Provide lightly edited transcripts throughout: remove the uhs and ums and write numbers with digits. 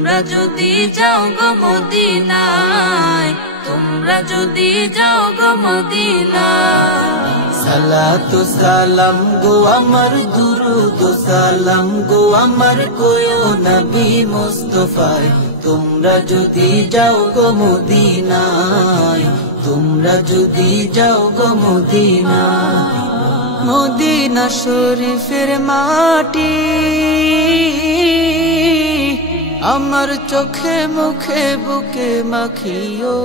তোমরা যদি যাও গো মদিনায়, তোমরা যদি যাও গো মদিনায়। সালাতু সালাম গো আমার, দুরুদ সালাম গো আমার, কোয়ো নবী মুস্তাফায়। তোমরা যদি যাও গো মদিনায়, তোমরা যদি যাও গো মদিনায়। মদিনা শরীফের মাটি আমার চোখে মুখে বুকে মাখিও।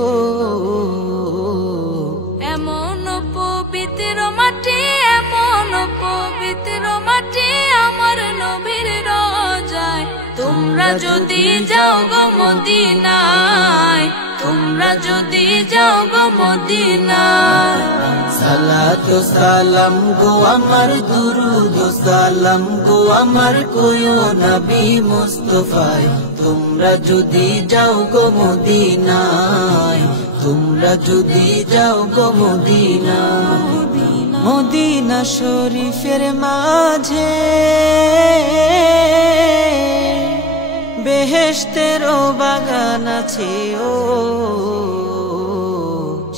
এমন পবিত্র মাটি, এমন পবিত্র মাটি আমার নবীর রোজায়। তোমরা যদি যাও গো মদিনায়, তোমরা যদি যাও গো মদিনায়। সালাতু সালাম গো আমার, দুরুদ সালাম গো আমার, কোয়ো নবী মুস্তাফায়। তোমরা যদি যাও গো মদিনায়, তোমরা যদি যাও গো মদিনায়। মদিনা শরীফের মাঝে বেহেশতেরও বাগান আছে ও।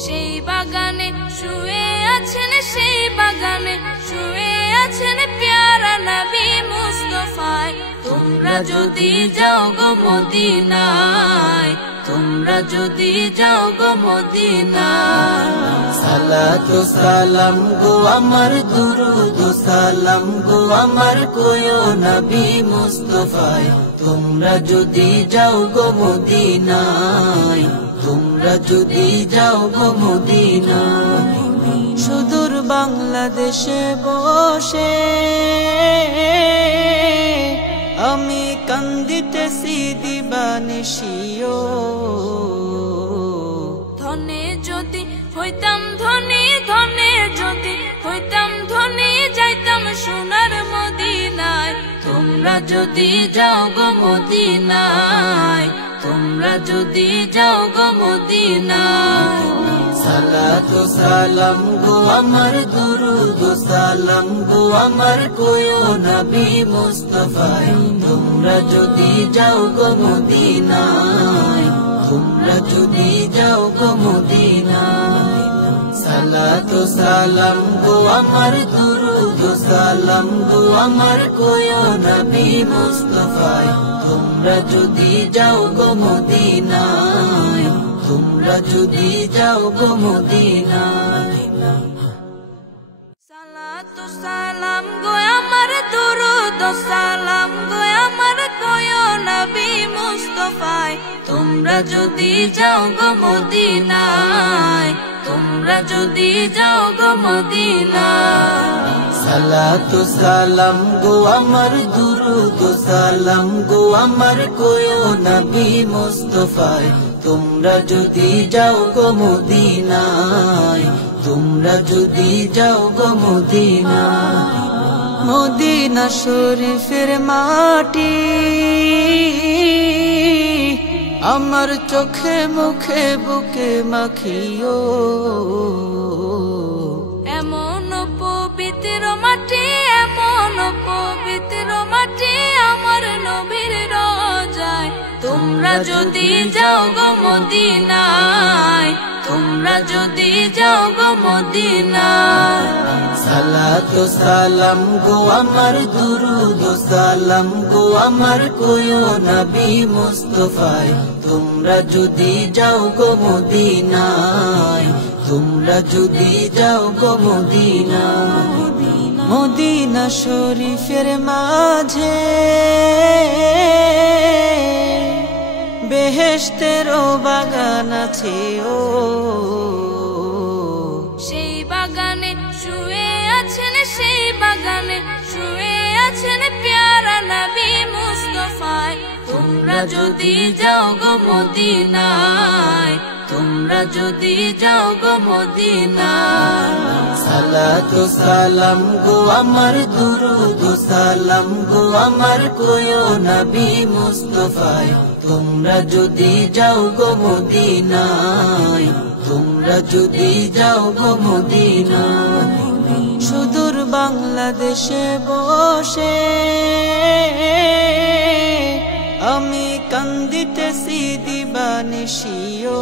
সেই বাগানে শুয়ে আছেন, সেই বাগানে শুয়ে আছেন প্যারা নবী মুস্তাফায়। তোমরা যদি যাও গো মদিনায়, তোমরা যদি যাও গো মদিনায়। সালাতু সালাম গো আমার, দুরুদ সালাম গো আমার, কোয়ো নবী মুস্তাফায়। তোমরা যদি যাও গো মদিনায়, তোমরা যদি যাও গো মদিনায়। সুদূর বাংলাদেশে বসে আমি কান্দিতেছি দিবানিশিও। ধনে যদি হইতাম ধনী, ধনে যদি হইতাম ধনী, যাইতাম সোনার মদিনায়। তোমরা যদি যাও গো মদিনায়, তোমরা যদি যাও গো মদিনায়। সালাতু সালাম গো আমার, দুরুদ সালাম গো আমার, কোয়ো নবী মুস্তাফায়। তোমরা যদি যাও গো মদিনায়, তোমরা যদি যাও গো মদিনায়। সালাতু সালাম গো আমার, দুরুদ সালাম গো আমার, কোয়ো নবী মুস্তাফায়। তোমরা যদি যাও গো মদিনায়, তোমরা যদি যাও গো মদিনায়। সালাতু সালাম গো আমার, দুরুদ সালাম গো আমার, কোয়ো নবী মুস্তাফায়। তোমরা যদি যাও গো মদিনায়, তোমরা যদি যাও গো মদিনায়। সালাতু সালাম গো আমার, দুরুদ সালাম গো আমার, কোয়ো নবী মুস্তাফায়। তোমরা যদি যাও গো মদিনায়, তোমরা যদি যাও গো মদিনায়। মদিনা শরীফের মাটি আমার চোখে মুখে বুকে মাখিও। এমন পবিত্র মাটি, এমন পবিত্র মাটি আমার নবীর রোজায়। তোমরা যদি যাও গো মদিনায়, তোমরা যদি যাও গো মদিনায়। সালাতু সালাম গো আমার, দুরুদ সালাম গো আমার, কোয়ো নবী মুস্তাফায়। তোমরা যদি যাও গো মদিনায়, তোমরা যদি যাও গো মদিনায়। মদিনা শরীফের মাঝে বেহেশতেরও বাগান আছে ও। সেই বাগানে শুয়ে আছেন, সেই বাগানে শুয়ে আছেন প্যারা নবী মুস্তাফায়। তোমরা যদি যাও গো মদিনায়, তোমরা যদি যাও গো মদিনায়। সালাতু সালাম গো আমার, দুরুদ সালাম গো আমার, কোয়ো নবী মুস্তাফায়। তোমরা যদি যাও গো মদিনায়, তোমরা যদি যাও গো মদিনায়। সুদূর বাংলাদেশে বসে আমি কান্দিতেছি দিবানিশিও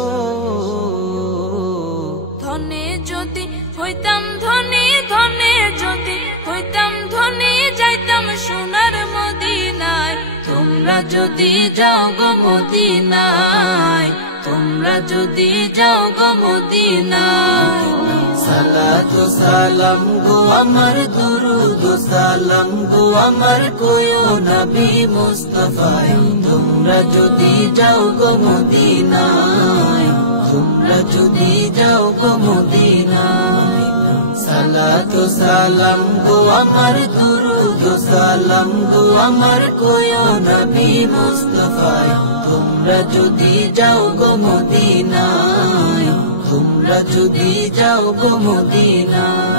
ধনে যদি হইতাম ধনী ধনে যদি হইতাম ধনী যাইতাম সোনার মদিনায় তোমরা যদি যাও গো মদিনায় তোমরা যদি যাও গো মদিনায় সালাতু সালাম গো আমার দুরুদ সালাম গো আমার কোয়ো নবী মুস্তাফায় তোমরা যদি যাও গো মদিনায় তোমরা যদি যাও গো মদিনায় সালাতু সালাম গো আমার দুরুদ সালাম গো আমার কোয়ো নবী মুস্তাফায় তোমরা যদি যাও গো মদিনায় তোমরা যদি যাও গো মদিনায়